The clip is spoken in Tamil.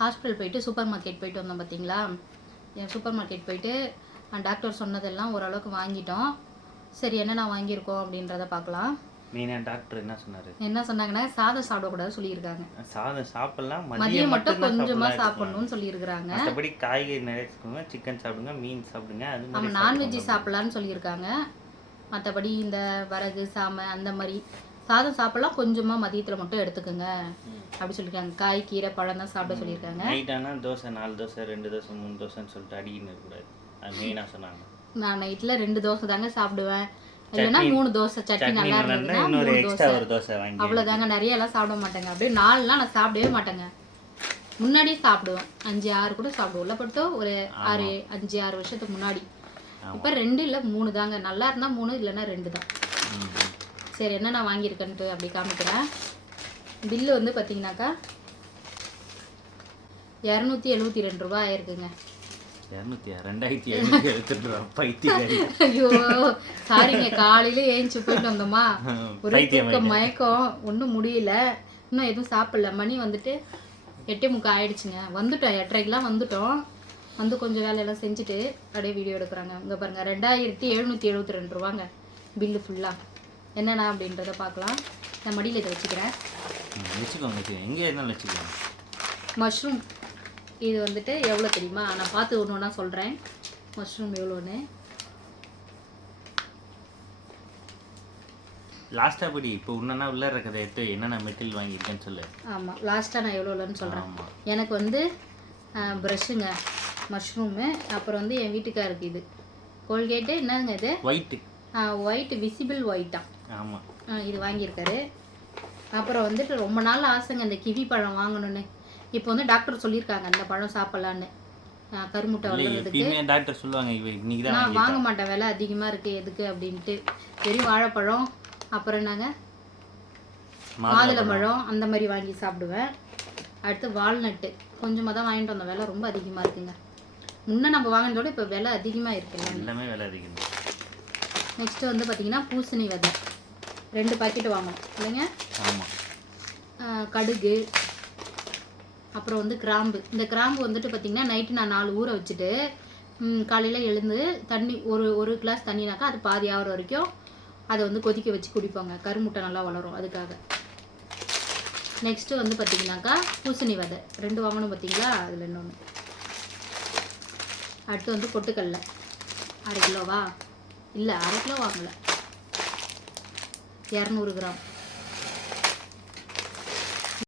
ஹாஸ்பிட்டல் போயிட்டு சூப்பர் மார்க்கெட் போயிட்டு வந்தோம் பார்த்தீங்களா. சூப்பர் மார்க்கெட் போயிட்டு டாக்டர் சொன்னதெல்லாம் ஓரளவுக்கு வாங்கிட்டோம். சரி என்னென்ன வாங்கியிருக்கோம் அப்படின்றத பார்க்கலாம். மெயினாக டாக்டர் என்ன சொன்னாங்கன்னா சாதம் சாப்பிடக்கூடாது சொல்லியிருக்காங்க. சாதம் சாப்பிடலாம், மதியம் மட்டும் கொஞ்சமாக சாப்பிடணும்னு சொல்லியிருக்கிறாங்க. மற்றபடி காய்கறி நிறைய சாப்பிடுங்க, சிக்கன் சாப்பிடுங்க, மீன் சாப்பிடுங்க. அது நம்ம நான்வெஜ் சாப்பிடலான்னு சொல்லியிருக்காங்க. மற்றபடி இந்த வரகு சாமை அந்த மாதிரி சாதம் சாப்பிடலாம், கொஞ்சமாக மதியத்தில் மட்டும் எடுத்துக்கோங்க அப்படி சொல்லியிருக்காங்க. காய் கீரை பழம் தான் சாப்பிட சொல்லியிருக்காங்க. நைட் ஆனால் தோசை 4 தோசை 2 தோசை 3 தோசைன்னு சொல்லிட்டு அடிக்கின்னு இருக்கக்கூடாது. அது மெயினாக சொன்னாங்க. நான் நைட்டில் 2 தோசை தாங்க சாப்பிடுவேன், இல்லைன்னா 3 தோசை. சட்னி நல்லா இருந்ததுன்னா 3 தோசை அவ்வளோதாங்க. நிறைய எல்லாம் சாப்பிட மாட்டேங்க. அப்படியே 4லாம் நான் சாப்பிடவே மாட்டேங்க. முன்னாடியே சாப்பிடுவேன், 5 6 கூட சாப்பிடுவோம். உள்ளப்பட்டோ ஒரு 5 6 வருஷத்துக்கு முன்னாடி. இப்போ 2 இல்லை 3 தாங்க. நல்லா இருந்தால் 3, இல்லைன்னா 2 தான். சரி என்ன நான் வாங்கியிருக்கேன்ட்டு அப்படி காமிக்கிறேன். பில்லு வந்து பார்த்தீங்கன்னாக்கா 272 ரூபா ஆயிருக்குங்க. 2772 ஐயோ சாரிங்க, காலையில ஏஞ்சி போயிட்டு வந்தோமா, ஒரு மயக்கம், ஒன்றும் முடியல, இன்னும் எதுவும் சாப்பிடல. மணி வந்துட்டு 8:45 ஆயிடுச்சுங்க. வந்துட்டோம் 8:30க்கெலாம் வந்துட்டோம். வந்து கொஞ்சம் வேலையெல்லாம் செஞ்சுட்டு அப்படியே வீடியோ எடுக்கிறாங்க. இங்கே பாருங்கள் 2772 ரூபாங்க பில்லு ஃபுல்லாக. என்னென்ன அப்படின்றத பார்க்கலாம். நான் மடியில் இதை வச்சுக்கிறேன். எங்கே இருந்தாலும் வச்சுக்கலாம். மஷ்ரூம் இது வந்துட்டு எவ்வளோ தெரியுமா? நான் பார்த்து ஒன்று ஒன்றா சொல்கிறேன். மஷ்ரூம் எவ்வளோன்னு லாஸ்ட்டாக படி. இப்போ இன்னொன்னா உள்ள இருக்கிறத எடுத்து என்னென்ன மெட்டீரியல் வாங்கியிருக்கேன்னு சொல்லு. ஆமாம், லாஸ்ட்டாக நான் எவ்வளோன்னு சொல்கிறேன். எனக்கு வந்து ப்ரஷ்ஷுங்க, மஷ்ரூமு, அப்புறம் வந்து என் வீட்டுக்காருக்கு இது கோல்கேட்டு. என்னங்க இது? ஒயிட்டு விசிபிள் ஒயிட்டா. ஆமாம், இது வாங்கியிருக்காரு. அப்புறம் வந்துட்டு ரொம்ப நாள் ஆசைங்க இந்த கிவி பழம் வாங்கணும்னு. இப்போ வந்து டாக்டர் சொல்லியிருக்காங்க அந்த பழம் சாப்பிட்லான்னு. கருமுட்டை வளர்றதுக்கு டாக்டர் சொல்லுவாங்க. நான் வாங்க மாட்டேன், விலை அதிகமாக இருக்குது எதுக்கு அப்படின்ட்டு. வெறும் வாழைப்பழம், அப்புறம் என்னங்க மாதுளம்பழம் அந்த மாதிரி வாங்கி சாப்பிடுவேன். அடுத்து வால்நட்டு கொஞ்சமாக தான் வாங்கிட்டு வந்தோம், விலை ரொம்ப அதிகமாக இருக்குங்க. முன்னே நம்ம வாங்கினதோட இப்போ விலை அதிகமாக இருக்குல்ல, எல்லாமே விலை அதிகம். நெக்ஸ்ட்டு வந்து பார்த்திங்கன்னா பூசணி விதை 2 பாக்கெட் வாங்கணும் இல்லைங்க. ஆமாம். கடுகு, அப்புறம் வந்து கிராம்பு. இந்த கிராம்பு வந்துட்டு பார்த்திங்கன்னா நைட்டு நான் 4 ஊற வச்சுட்டு காலையில் எழுந்து தண்ணி ஒரு கிளாஸ் தண்ணினாக்கா அது பாதி ஆகிற வரைக்கும் அதை வந்து கொதிக்க வச்சு குடிப்பாங்க. கருமுட்டை நல்லா வளரும் அதுக்காக. நெக்ஸ்ட்டு வந்து பார்த்திங்கனாக்கா பூசணி விதை 2 வாங்கணும் பார்த்திங்களா, அதில் இன்னொன்று. அடுத்து வந்து பொட்டுக்கடல 1/2 கிலோவா, இல்லை 1/2 கிலோ வாங்கலை, 200 கிராம்.